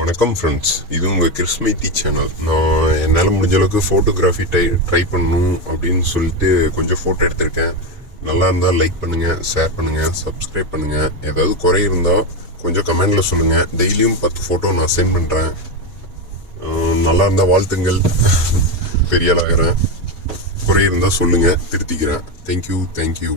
வணக்கம் ஃப்ரெண்ட்ஸ், இது உங்கள் கிறிஸ்மைட்டி சேனல். நான் என்னால் முடிஞ்ச அளவுக்கு ஃபோட்டோகிராஃபி ட்ரை பண்ணணும் அப்படின்னு சொல்லிட்டு கொஞ்சம் ஃபோட்டோ எடுத்திருக்கேன். நல்லா இருந்தால் லைக் பண்ணுங்கள், ஷேர் பண்ணுங்கள், சப்ஸ்கிரைப் பண்ணுங்கள். ஏதாவது குறை இருந்தால் கொஞ்சம் கமெண்டில் சொல்லுங்கள். டெய்லியும் 10 ஃபோட்டோ நான் சென்ட் பண்ணுறேன். நல்லா இருந்தால் வாழ்த்துங்கள். பெரிய ஆளாகிறேன். குறை இருந்தால் சொல்லுங்கள், திருத்திக்கிறேன். தேங்க்யூ.